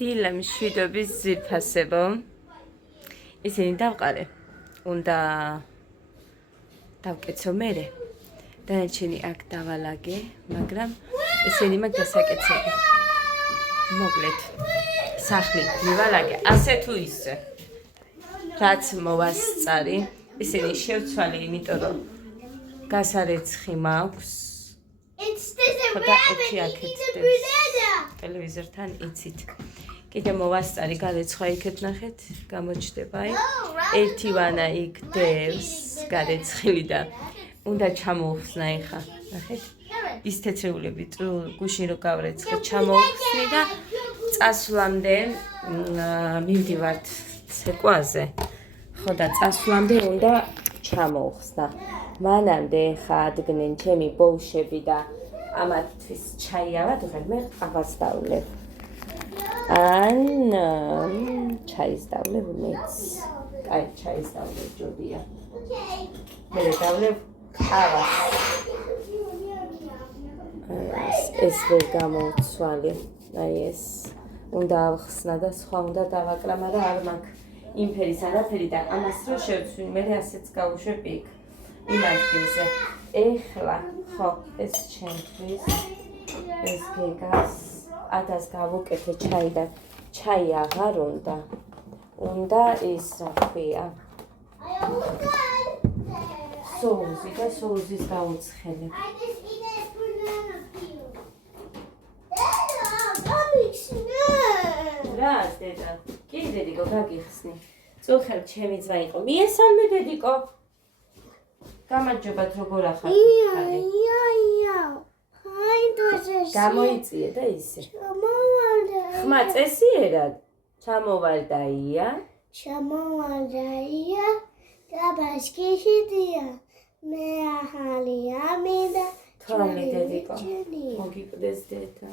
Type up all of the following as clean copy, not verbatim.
დილა მშვიდობის ძვირფასებო. ისინი დავყარე. უნდა დავკეცო მერე. დანარჩენი აქ დავალაგე, მაგრამ ისინი მაგ დასაკეცები. მოკლედ, სახლი მივალაგე, ასე თუ ისე. რაც მოვასწარი, ისინი შევცვალე, იმიტომ რომ გასარეცხი მაქვს. ხოდა ერთი აქეთ დევს. ტელევიზორთან იცით. კიდე მოვასწარი, გარეცხვა იქეთ ნახეთ, გამოჩდება აი. ერთი ვანა იქ დევს, გარეცხილი და უნდა ჩამოუხსნა ეხა, ნახეთ. ის თეთრეულები გუშინ რო გავრეცხე, ჩამოუხსნი და წასვლამდე მივდივართ ცეკვაზე. ხოდა წასვლამდე უნდა ჩამოუხსნა. მანამდე ეხა ადგნენ ჩემი ბოუშები და ამათთვის ჩაი ავადღებ, მე ყავას დავლებ. ან ჩაის დავლებ მეც. აი, ჩაის დავლებ ჯობია. მე დავლებ ყავას. ეს ვერ გამოვცვალე. აი ეს უნდა ავხსნა და სხვა უნდა დავაკრა, მაგრამ არ მაქვს იმ ფერის არაფერი და ამას რო შევცვი, მე ასეც გავუშვებ იქ. იმ ადგილზე. ეხლა ხო ეს ჩემთვის ეს გეგას ადას გავუკეთე ჩაი და ჩაი აღარ უნდა ის რა ქვია სოუსი და სოუსის გაუცხელებ. რა დედა კი დედიკო გაგიხსნი წუხებ ჩემი ძმა იყო მიესალმე დედიკო გამარჯობათ როგორ ახარ ხარი? გამოიწიე და ისე. ხმა წესიერად ჩამოვარდა ია. გაბაშკიშიდია. მე ახალი ამინდა. თვალი დედიკო. მოგიკვდეს დედა.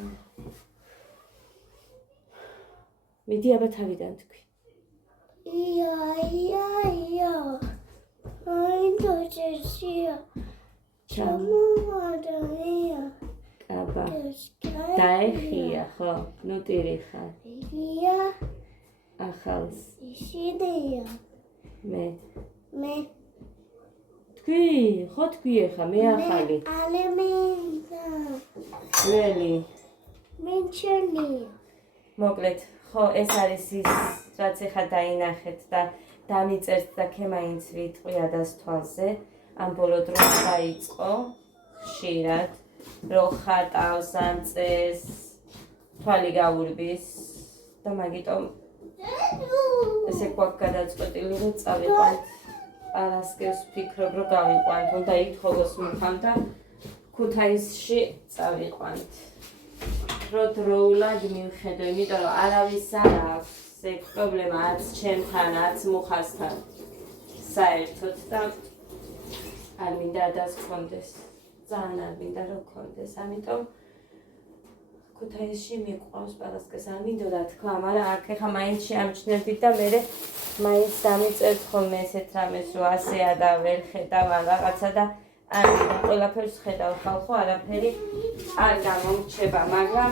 მიდი აბა თავიდან თქვი. ია. Ai, docesia. Chamada. აბა. დაეხია ხო? ნუ ტირი ხარ. Ია. ახალს. ისიდია. მე. თქვი, ხო თქვი ახლა მე ახალი. ალემინდა. ლელი. მენჩენი. მოკლედ, ხო ეს არის ის რაც ახლა დაინახეთ და დამიწერთ და ქემაინც ვიტყვი ადასთვალზე. ამ ბოლო დროს დაიწყო ხშირად, რო ხატავს ან წეს, თვალი გაურბის და მაგიტომ ესე გვაქვს გადაწყვეტილი რომ წავიყვანთ. არასკევს ვფიქრობ რომ გავიყვანთ, უნდა ითხოვოს მუხამ და ქუთაისში წავიყვანთ. რო დროულად მივხედო, იმიტომ რომ არავის არ აქვს ეგ პრობლემა არც ჩემთან, არც მუხასთან საერთოდ და არ მინდა ადას გქონდეს, ძალიან არ მინდა რომ გქონდეს, ამიტომ ქუთაისში მიყვავს პარასკევს, არ მინდოდა თქვა, მაგრამ აქ ეხა მაინც შეამჩნევდით და მე მაინც დამიწერთ ხოლმე ესეთ რამეს, რომ ასეა და ვერ ხედავ ან რაღაცა და არ მინდა ყველაფერს ხედავ ხალხო, არაფერი არ გამომრჩება, მაგრამ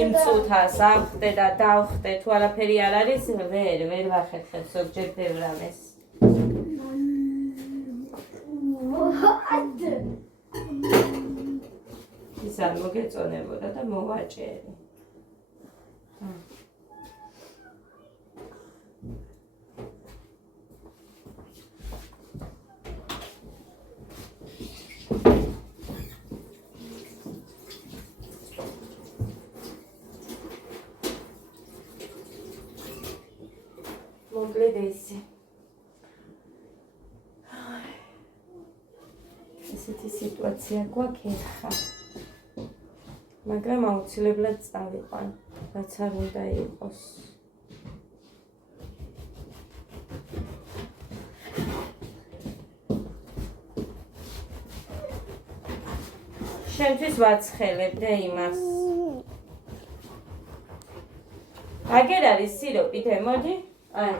იმ წუთას ავხდე და დავხდე, თუ არაფერი არ არის, ვერ ვახერხებ ზოგჯერ ბევრ რამეს. ის არ მოგეწონებოდა და მოვაჭერი. მოკლედ ესე. ესეთი სიტუაცია გვაქვს ხა. მაგრამ აუცილებლად წავიყვან, რაც არ უნდა იყოს. შენთვის ვაცხელებ და იმას. აგერ არის სიროპი დე, მოდი. აი.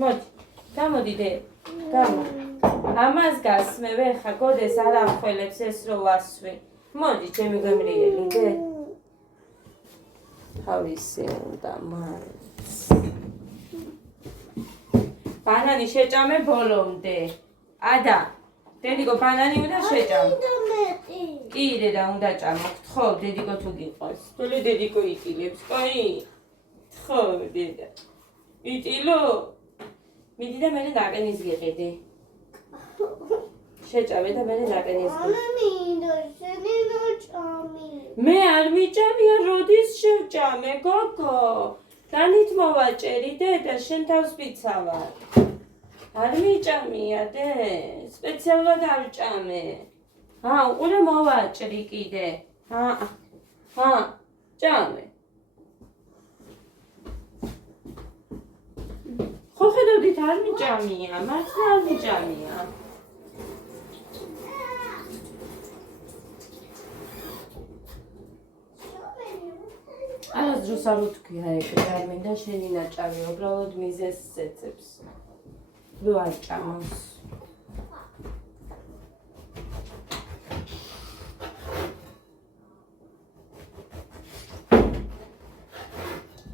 მოდი. გამოდი დე. გამო. ამას გასმევ ხა გოდეს არ ამხველებს ეს რო ვასვი. მოდი ჩემი გემრიელი დე. თავისი უნდა მაინც. ბანანი შეჭამე ბოლომდე. ადა, დედიკო ბანანი უნდა შეჭამ. კი, დედა უნდა ჭამო. ხო, დედიკო თუ გიყავს. თოლე დედიკო იტილებს, კაი? ხო, დედა. იტილო? მიდი და მე ნაკენის გიყიდე. შეჭამე და მე ნაკენის გიყიდე. მე არ მიჭამია, როდის შევჭამე, გოგო? განით მოვაჭერი დედა, შენ თავს ვიცავარ. არ მიჭამია დე, სპეციალურად არ ჭამე. უყურე მოვაჭრი კიდე. ჭამე. ხო ხედავდით არ მიჭამია, მართლა არ მიჭამია. არასდროს არ უთქვია ეგრე, არ მინდა შენი ნაჭამი, უბრალოდ მიზეზს ეცებს. რო არ ჭამავს.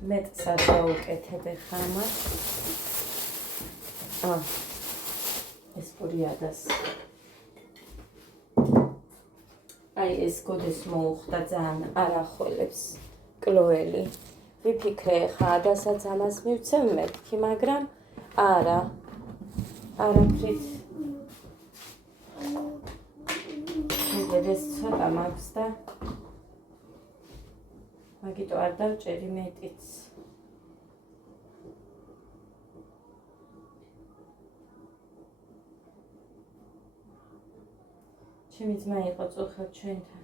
მეტსად დავუკეთებ ახლა ამას. ეს პურიადას. აი ეს გოდეს მოუხდა ძალიან არ ახველებს კლოელი. ვიფიქრე ხა ადასაც ამას მივცემ მეთქი, მაგრამ არა. არაფრით. ეს ცოტა მაქვს და მაგიტო არ დავჭერი მეტიც. ჩემი ძმა იყო წუხად ჩვენთან.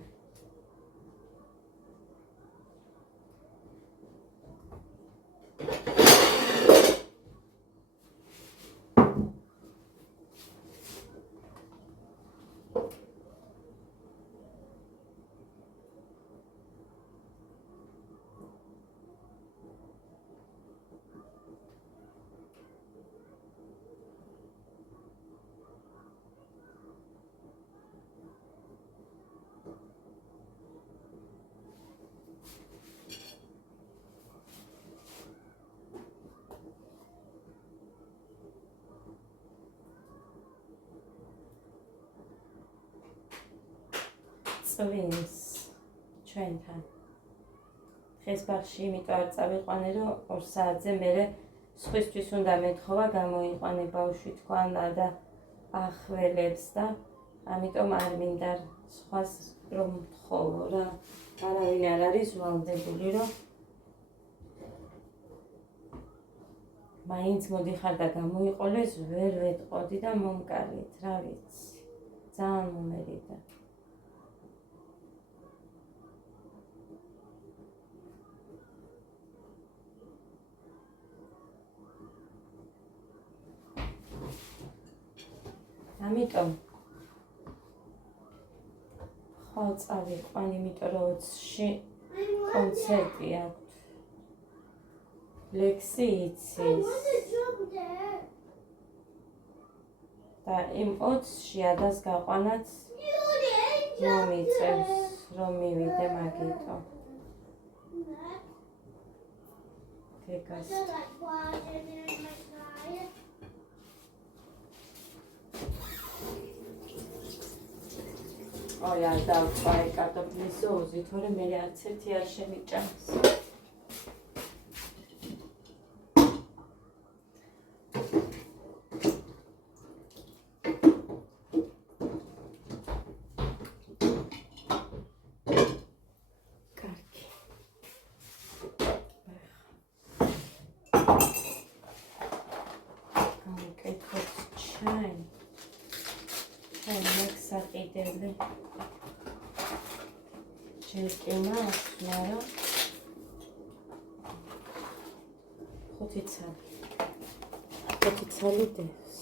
წვიმს ჩვენთან. დღეს ბაღში იმიტომ არ წავიყვანე, რომ 2 საათზე მერე სხვისთვის უნდა მეთხოვა გამოიყვანე ბავშვი თქვან და ახველებს და ამიტომ არ მინდა სხვას რომ მთხოვო რა. არავინ არ არის ვალდებული, რომ მაინც მოდიხარ და გამოიყოლეს, ვერ ვეტყოდი და მომკარით, რა ვიცი. ძალიან მომერიდა. ამიტომ ხო წავიყვან, იმიტომ რომ 20-ში კონცერტი აქვს. ლექსი იცის. და იმ 20-ში ადას გაყვანაც მომიწევს, რომ მივიდე მაგიტო. გეგას. აი არ დავწვაი კარტოფილის სოუსი, თორემ მე არც ერთი არ შემიჭამს. კარგი. გამიკეთოთ ჩაი. საყიდელი. შეიკენა, მაგრამ 5 ცალი. 5 ცალი დევს.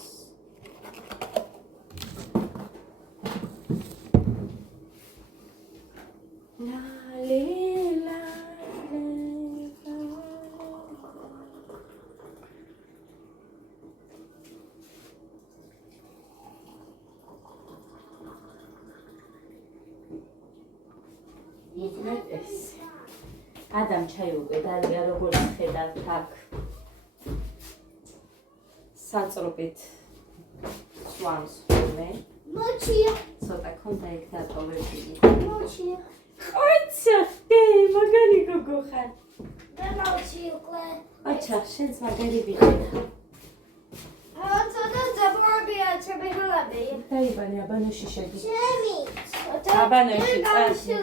ადამ ჩაი უკვე დარია როგორც ხედავთ აქ საწრობით სვამს ხოლმე მოჩია ცოტა ქონდა იქ დატოვებული მოჩია ხოცა მაგარი გოგო ხარ და მოჩია უკვე აჩა შენს მაგარი ვიყიდ ცოტა ზაბორბია ჩებიღალები დაიბანე აბანოში შედი ჩემი აბანოში წარსი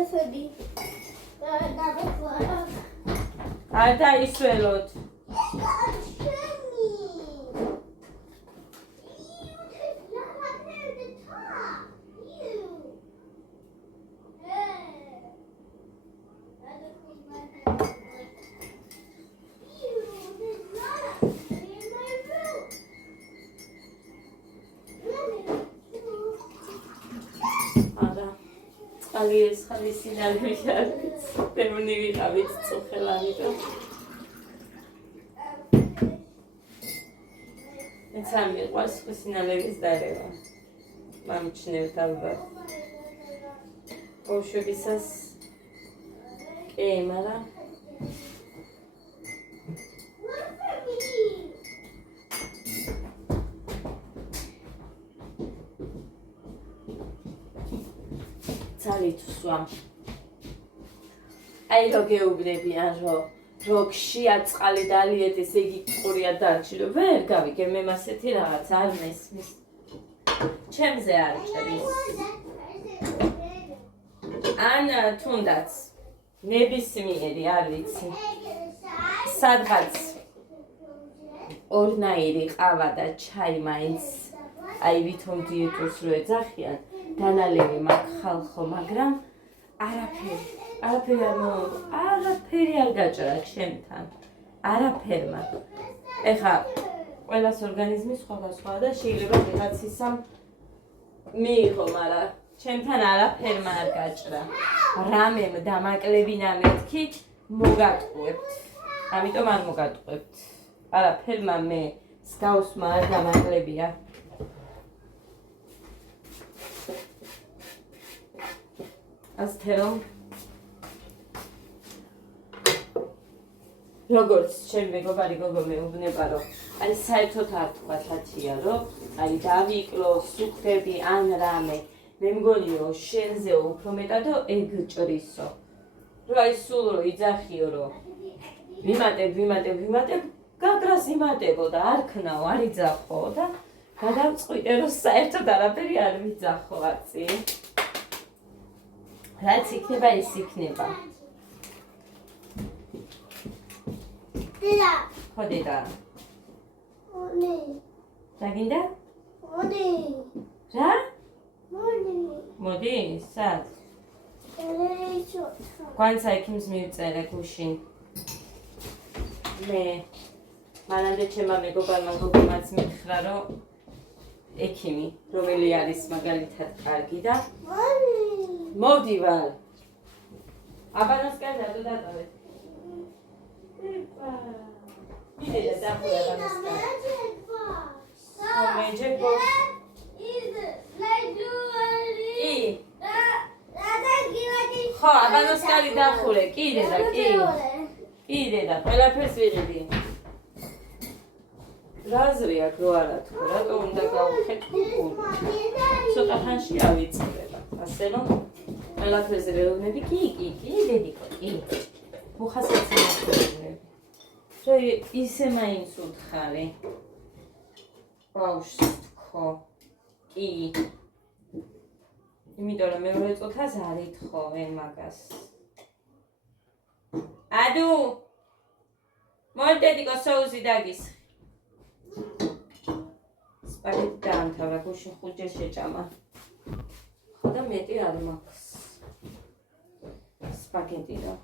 ესედი და არ დაისველოთ წყალიეს ხალისინალი არის დემონი ვიყავით წუხელანი და მეცამ მიყვარს ხალისინალების დარება მამჩნევთ ალბათ ბავშვებისას კი მაგრამ ძალით ვსვამ. აი რო გეუბნებიან რო გშია წყალი დალიეთ ესე იგი ყურია დარჩი რომ ვერ გავიგე მე მასეთი რაღაც არ მესმის. ჩემზე არ ჭრის. ან თუნდაც ნებისმიერი არ ვიცი. სადღაც ორნაირი ყავა და ჩაი მაინც აი ვითომ დიეტურს რო ეძახიან დანალევი მაგ ხალხო, მაგრამ არაფერი არ გაჭრა ჩემთან. არაფერმა. ეხა ყველას ორგანიზმი სხვადასხვა და შეიძლება ვიღაც ისამ მიიღო, მაგრამ ჩემთან არაფერმა არ გაჭრა. რამემ დამაკლებინა მეთქი მოგატყუებთ. ამიტომ არ მოგატყუებთ. არაფერმა მე სგავსმა არ დამაკლებია. ასთერო როგორც ჩემი მეგობარი გოგო მეუბნება რომ აი საერთოდ არ თქვა თათია რომ აი დავიკლო სუქრები ან რამე მე მგონიო შენზე უფრო მეტადო ეგ ჭრისო რომ აი სულ რო იძახიო რომ ვიმატებ გაგრას იმატებო და არ ქნაო არ იძახო და გადავწყვიტე რომ საერთოდ არაფერი არ ვიძახო აცი რაც იქნება ის იქნება. დედა. ხო დედა. მონი. რა გინდა? მონი. რა? მონი. მოდი, სად? ელეიჩო. კვანცა ექიმს მივწერე გუშინ. მე მანამდე ჩემმა მეგობარმა გოგომაც მითხრა რომ ექიმი რომელი არის მაგალითად კარგი და მოდი ვარ. აბანოსკენ რატო დატოვეთ? იდე და დახურა აბანოსკენ. მეჯეკო. ხო, აბანოსკენი დახურე, კიდე და კი. კიდე და ყველაფერს ვიღიდი. რაზრი აქ რო არა თქო, რატო უნდა გავხეთ კუკული? ცოტა ხანში ავიწყდება. ასე რომ ყველაფერზე ვეუბნები, კი, დედიკო, კი. მუხასაც მოვხდები. რო ისე მაინც უთხარი. ბავშვს თქო. კი. იმიტომ რომ მეორე წუთას არ ითხოვე მაგას. ადუ მოდედიკო სოუსი დაგისხი. სპაგეტი დაამთავრა, გუშინ 5-ჯერ შეჭამა. ხო და მეტი არ მაქვს. სპაგეტი რა.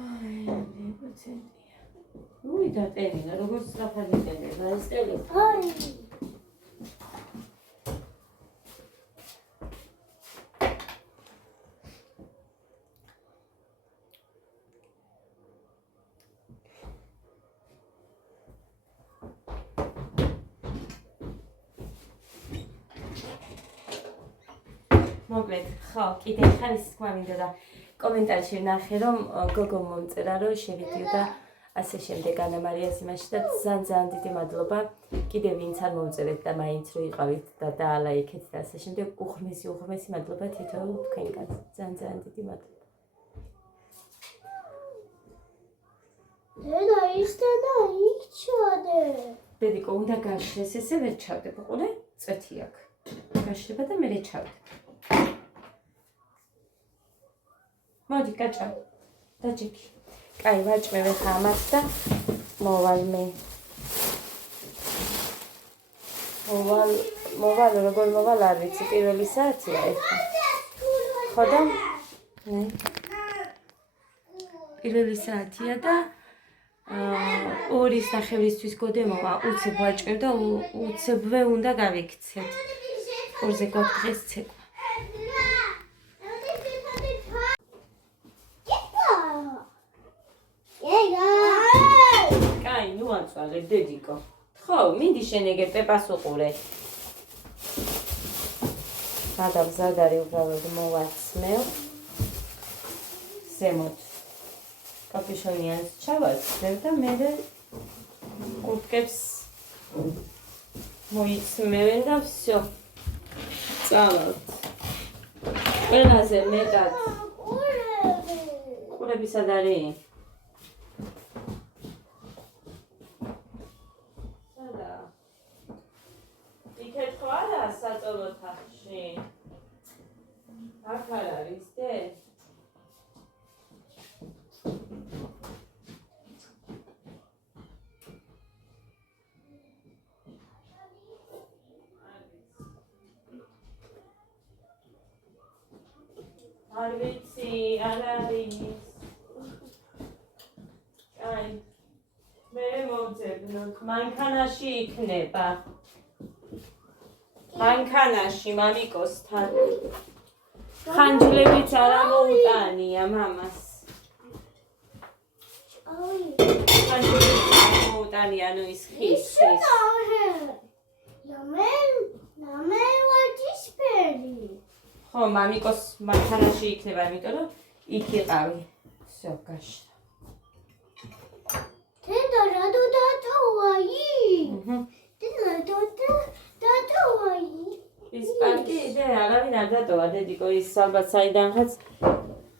აი, მეგოცენტია. უი დატერინა, როგორც სწრაფად იტენება ეს ტელეფონი. მოკლედ, ხო, კიდე ხარ ის თქმა მინდა და კომენტარში ვნახე, რომ გოგო მომწერა, რომ შევიდიო და ასე შემდეგ ანა მარიას იმაში და ძალიან დიდი მადლობა. კიდე ვინც არ მომწერეთ და მაინც რო იყავით და დაალაიქეთ და ასე შემდეგ უღრმესი მადლობა თითოეულ თქვენგან. ძალიან დიდი მადლობა. დედა ისთანა იქ ჩადე. დედიკო, უნდა გაშლეს, ესე ვერ ჩავდებ, უყურე? წვეთი აქვს. გაშლება და მერე ჩავდებ. მოდი, გაჭამ. დაჯექი. კაი, ვაჭმევ ხა ამას და მოვალ მე. მოვალ, როგორ მოვალ არ ვიცი, პირველი საათია ეხლა. ხო და? ნე. პირველი საათია და 2-ის ნახევრისთვის გოდემოვა, უცებ ვაჭმევ და უცებვე უნდა გავიქცეთ. 2-ზე გვაქვს დღეს ცეკვა. კაი, ნუ აწვალე, დედიკო. ხო, მინდი შენ ეგერ პეპას უყურე. გადავზად არის უბრალოდ მოვაცმევ. ზემოთ. კაპიშონიანს ჩავაცდებ და მერე კურტკებს მოიცმევენ და всё. წავალთ. ყველაზე მეტად ყურები სად არის? სადა? იქეთ ხო არა საწოლო თახში? აქ არ არის დე? არ ვიცი, არ არის. აი, მე მოვძებნოთ, მანქანაში იქნება. მანქანაში, მამიკოსთან. ხანჯლებიც არ ამოუტანია მამას. ხანჯლებიც არ ამოუტანია, ანუ ის ხის. ლამე ვარჯიშფერი. ხო, მამიკოს მანქანაში იქნება, იმიტომ რომ იქ იყავი. всё, გაშლა. დედა რატო დატოვაი? დედა რატო დატოვაი? ის პარკი იდე არავინ არ დატოვა, დედიკო, ის ალბათ საიდანღაც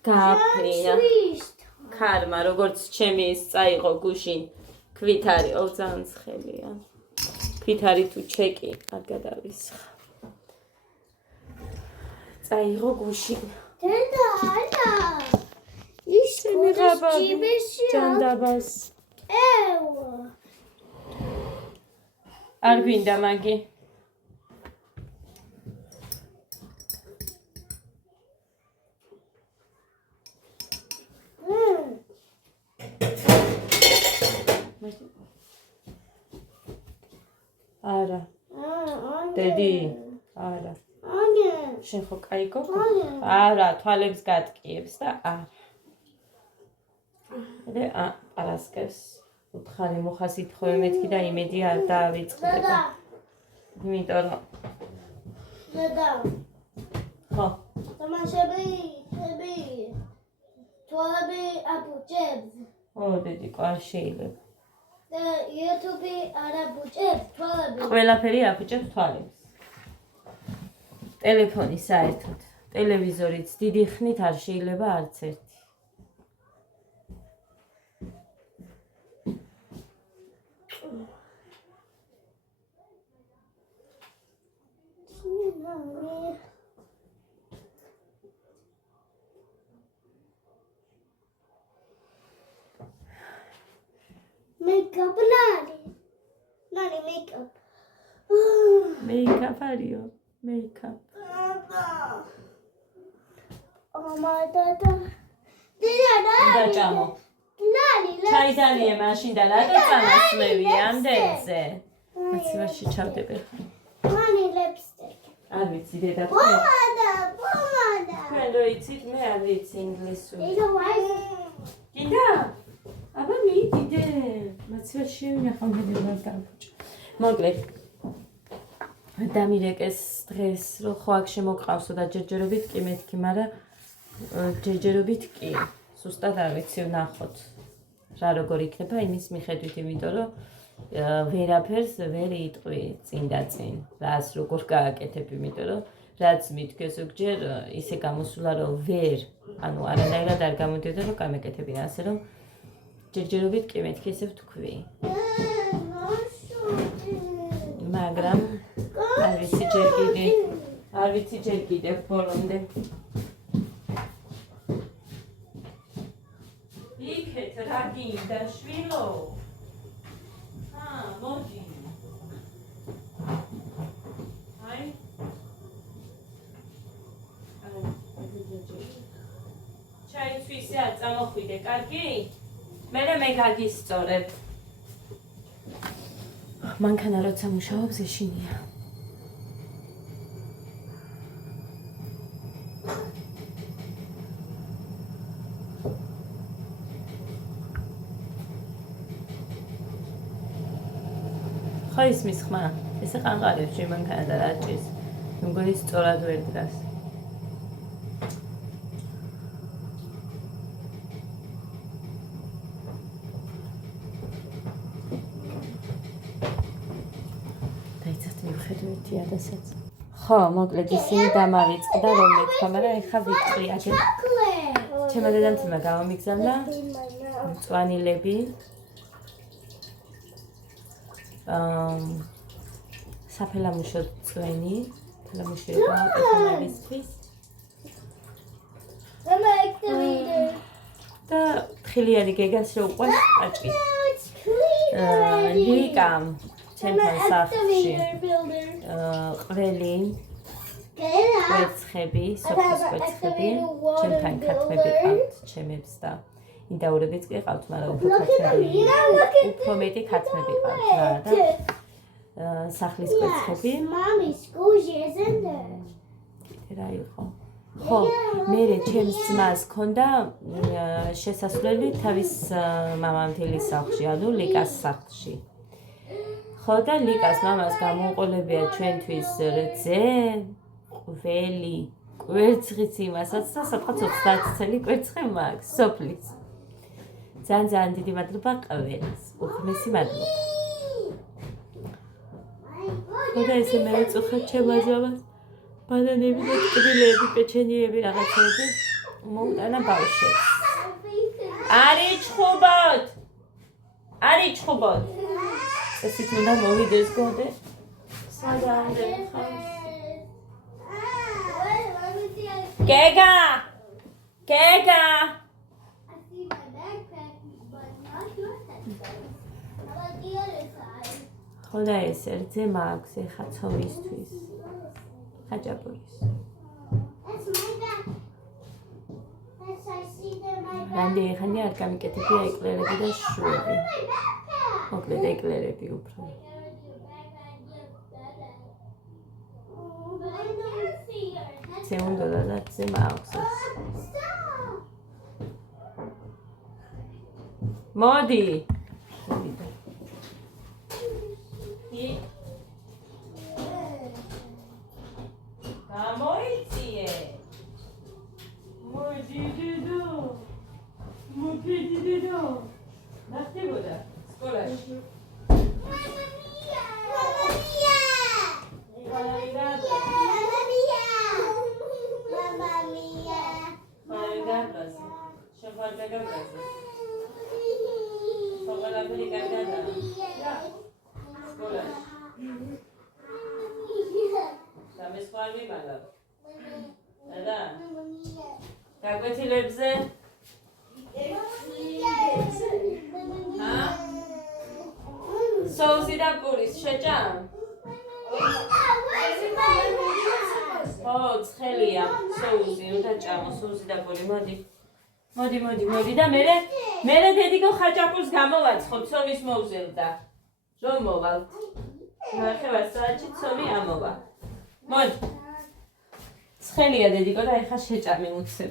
გააფრინა. ქარმა, როგორც ჩემი ის წაიღო გუშინ. ქვით არის, ძალიან ცხელია. ქვით არის თუ ჩეკი, არ გადავისხა. წაიღო გუშინ. დედა არა. ის ჯიბეში ჯანდაბას. არ გვინდა მაგი. არა. დედი, არა. შენ ხო კაი გოგო? არა, თვალებს გატკიებს და არა. და პარასკევს უთხარი მუხას ითხოვე მეთქი და იმედი არ დაავიწყდება. იმიტომ რომ დედა. ხო. თამაშები, თვალები აბუჭებს. ო, დედიკო, არ შეიძლება. და YouTube არ აბუჭებს თვალები. ყველაფერი აბუჭებს თვალებს. ტელეფონი საერთოდ, ტელევიზორიც დიდი ხნით არ შეიძლება არც ერთი. Makeup nani makeup. Makeup არიო, makeup. Mama dada. Dada. დაჭამო. Nani. ჩაიდალიე მაშინ და რატო წამოსვლევი ამდენზე? მაცივაში ჩავდები ხა. Nani lipstick. არ ვიცი დედა. Pomada. თქვენ რო იცით, მე არ ვიცი ინგლისური. Is a white. კიდე? აბა მიდიდე. მაცივაში ვინახავ მე ვერ დავუჭ. მოკლედ. დამირეკეს დღეს რომ ხო აქ შემოყავსო და ჯერჯერობით კი მეთქი, მაგრამ ჯერჯერობით კი. Ზუსტად არ ვიცი ვნახოთ რა როგორ იქნება იმის მიხედვით, იმიტომ რომ ვერაფერს ვერ იტყვი წინ და წინ. რას როგორ გააკეთებ, იმიტომ რომ რაც მითქე ზოგჯერ ისე გამოსულა რომ ვერ, ანუ არანაირად არ გამოდიოდა რომ გამეკეთებინა, ასე რომ ჯერჯერობით კი მეთქი ესე ვთქვი. მაგრამ არ ვიცი ჯერ კიდევ ბოლომდე. იქეთ რა გინდა შვილო? მოდი. აი. ჩაიცვისე არ წამოხვიდე, კარგი? მე გაგისწორებ. მანქანა როცა მუშაობს ეშინია. ხო ისმის ხმა, ესე ყანყარებს შენ მანქანა და რა ჭის. მგონი სწორად ვერ დგას. ხო, მოკლედ ისინი დამავიწყდა რომ მეთქვა, მაგრამ ეხა ვიტყვი აგერ ჩემო დედამთიმა გამომიგზავნა მწვანილები საფელამუშო წვენი, ფელამუში გააკეთებისთვის და თხილიანი გეგას შეუყვეს აჭი. ლიკამ ჩემთან სახლში ყველი კვერცხები, სოფლის კვერცხები, ჩემთან ქათმები ყავთ, ჩემებს და ინდაურებიც კი ყავთ, მაგრამ უფრო მეტი ქათმები ყავთ და სახლის კვერცხები. რა იყო? ხო, მე ჩემს ძმას ჰქონდა შესასვლელი თავის მამამთილის სახლში, ანუ ლიკას სახლში. ხო და ლიკას მამას გამოუყოლებია ჩვენთვის რძე, ყველი, კვერცხიც იმასაც და სადღაც 30 წელი კვერცხი მაქვს სოფლის. ძალიან დიდი მადლობა ყველს, უხმესი მადლობა. ხო და ესე მე ვწუხეთ ჩემს მამას, ბანანები და ტკბილები, პეჩენიები, რაღაცები მოუტანა ბავშვებს. არიჩხუბოთ! ესეთ მინდა მოვიდეს გონდე. სადამდე ხავს. გეგა! ხო და ეს რძე მაქვს ეხა ცომისთვის. ხაჭაპურის. რამდენი ხანია არ გამიკეთებია ეკლერები და შუები. მოკლედ ეკლერები უფრო. ზე უნდა და ზე მაქვს. მოდი. გამოიწიე. მოდი დედო. ნახდებოდა სკოლაში. გაგვეთილებზე? სოუსი და პურის შეჭამ? ო, ცხელია სოუსი, უნდა ჭამო სოუსი და პური, მოდი. მოდი და მერე დედიკო ხაჭაპურს გამოვაცხო, ცომის მოვზელდა. რომ მოვალ. ნახევარ საათში ცომი ამოვა. მოდი. ცხელია დედიკო და ეხა შეჭამი უცებ.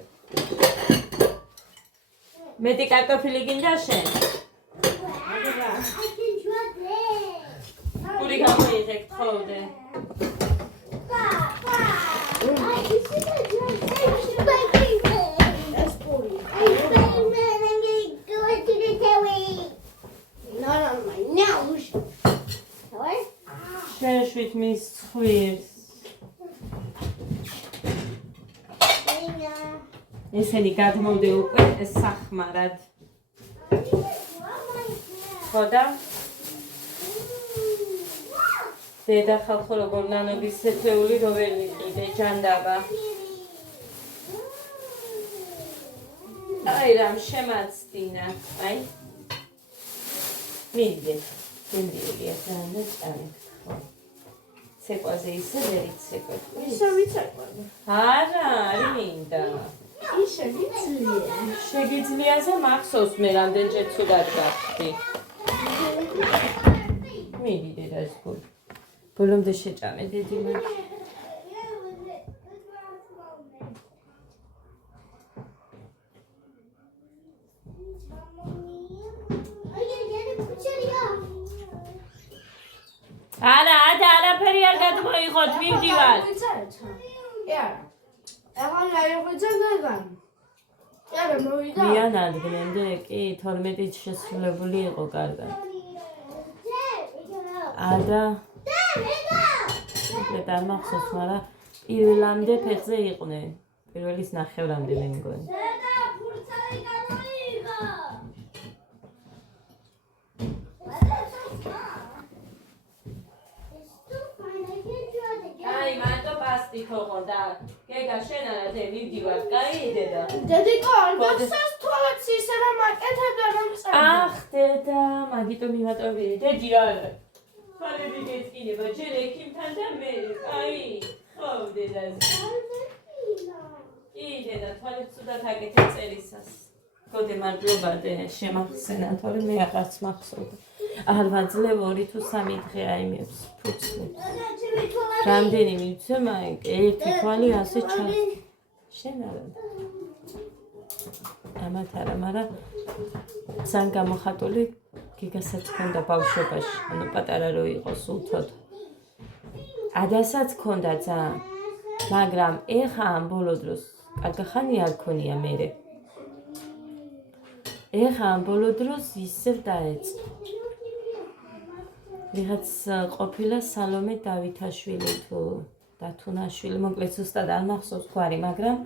მეტი კარტოფილი გინდა შენ? პური გამოიღე, გთხოვდე. უთმის ცხვირს. ესენი გადმოვდე უკვე სახმარად. ხო და დედა ხალხო როგორ ნანობის სეთეული რო ვერ მიყიდე ჯანდაბა. აი რამ შემაცდინა. აი მიდე მიდია და წამეთ ხო. ცეკვაზე ისე ვერით ცეკვეთ. ისე ვიცეკვები. არა, არ მინდა. ისე ვიცლია. შეგიძლიაზე მახსოვს მე რამდენჯერ ცუდად გახდი. მიდი დედას გული. ბოლომდე შეჭამე დედი მაგ. არა, არაფერი არ გადმოიღოთ, მივდივარ. არა. ახლა გაიღვიძა გაგან. არა, მოვიდა. მიან ადგნენდე კი 12-ით შესრულებული იყო კარგად. და და მახსოვს, მაგრამ პირველამდე ფეზე იყვნენ. პირველის ნახევრამდე მე მგონი. აი, მარტო პასტი თოყო და გეგა შენ არა ზე მივდივარ, კაი დედა. დედიკო, არ გახსოვს თვალებს ისე რომ აკეთებდა რომ წავიდე. ახ დედა, მაგიტომ იმატოვირი, დედი არა. თვალები გეწინება, ჯერ ექიმთან და მე, კაი, ხო დედა. კი დედა, თვალებს ცუდად აკეთებ წერისას. გოდე მადლობა დე, შემახსენა, თორემ მე აღარც მახსოვდა. არ ვაძლევ 2 თუ 3 დღე აიმებს ფუცლებს. რამდენი მივცე მაინკ, ერთი თვალი ასე ჩა. შენ არა. ამათ არა, მაგრამ სან გამოხატული გიგასაც ქონდა ბავშვობაში, ანუ პატარა რო იყო სულ თოდ. ადასაც ქონდა ძალიან, მაგრამ ეხა ამ ბოლო დროს კაგახანი არ ქონია მერე. ეხა ამ ბოლო დროს ისევ დაეწყო. ვიღაც ყოფილა სალომე დავითაშვილი თუ დათუნაშვილი, მოკლედ ზუსტად არ მახსოვს გვარი, მაგრამ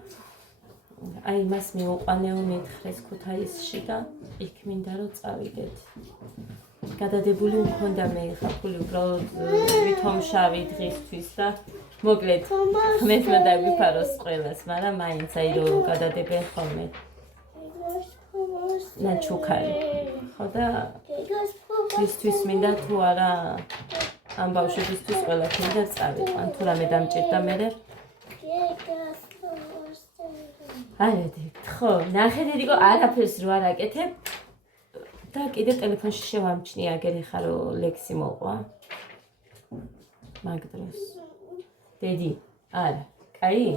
აი მას მიუყვანეო მითხრეს ქუთაისში და იქ მინდა რომ წავიდეთ. გადადებული მქონდა მე ხაფული უბრალოდ ვითომშავი დღისთვის და მოკლედ ხმეთმა დაგვიფაროს ყველას, მაგრამ მაინც აი რომ გადადებენ ხოლმე. ნაჩუქარი. ხო და ისთვის მინდა თუ არა ამ ბავშვებისთვის ყველაფერი და წავიყვან, თუ რამე დამჭირდა მერე. არა დედ, ხო, ნახე დედიკო, არაფერს რო არ აკეთებ და კიდე ტელეფონში შევამჩნია აგერ ეხა რომ ლექსი მოყვა. მაგ დროს. დედი, არა, კაი?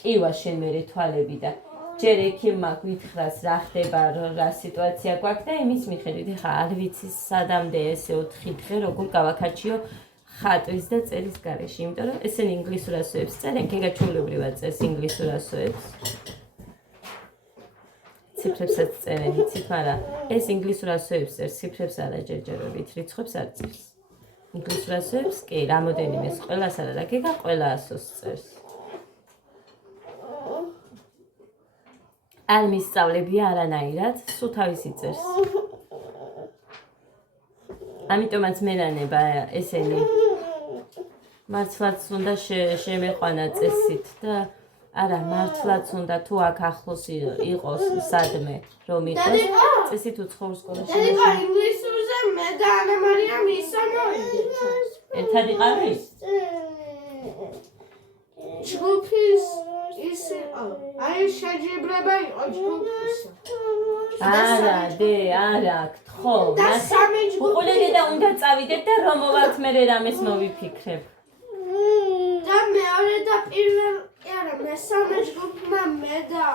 კივა შენ მერე თვალები და ჯერ ექიმმა გვითხრას რა ხდება, რა სიტუაცია გვაქვს და იმის მიხედვით ეხა არ ვიცი სადამდე ესე 4 დღე როგორ გავაკაჩიო ხატვის და წერის გარეშე, იმიტომ რომ ესენი ინგლისურ ასოებს წერენ, გეგა ჩვეულებრივად წერს ინგლისურ ასოებს. ციფრებსაც წერენ, იცით, მაგრამ ეს ინგლისურ ასოებს წერს, ციფრებს არა ჯერჯერობით, რიცხვებს არ წერს. ინგლისურ ასოებს კი, რამოდენიმეს ყველას არა და გეგა ყველა ასოს წერს. არ მისწავლებია არანაირად, სულ თავისი წერს. ამიტომაც მერანება ესენი მართლაც უნდა შემეყვანა წესით და არა, მართლაც უნდა თუ აქ ახლოს იყოს სადმე რომ იყოს წესით უცხოურ სკოლაში. დედიკო, ინგლისურზე მე და ანა მარიამ ისა მოვიდეთ. ერთად იყავი? ჯგუფის ის აი შეჯიბრება იყო ჯგუფის. არა, დე, არა, ხო. და სამი ჯგუფი. უყოლედი და უნდა წავიდეთ და რომ მოვალთ მერე რამეს მოვიფიქრებ. და მეორე და პირველ, არა, მესამე ჯგუფმა მე და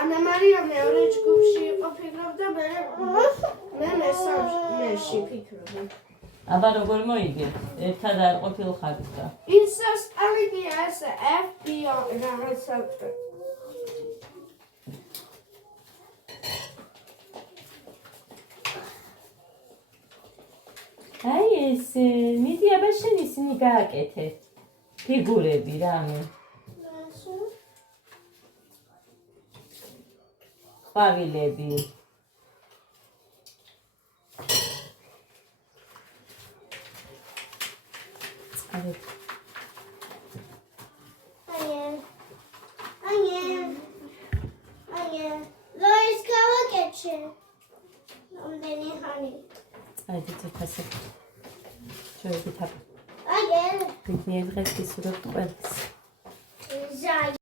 ანა მარიამ მეორე ჯგუფში იყო ფიქრობდა მე მესამეში ფიქრობდა. აბა როგორ მოიგე? ერთად არ ყოფილხართ და. ისე სტალინია ესე FBI რაღაცა. აი ეს მიდი აბა შენ ისინი გააკეთე. ფიგურები რამე. ყვავილები. წყალები. Lois გავაკეთე. მომდენი ხანი. წაიდით უფასე. შევიდით აბა. აიე. მიდნიერ დღეს გისურვებთ ყველას. ზაი.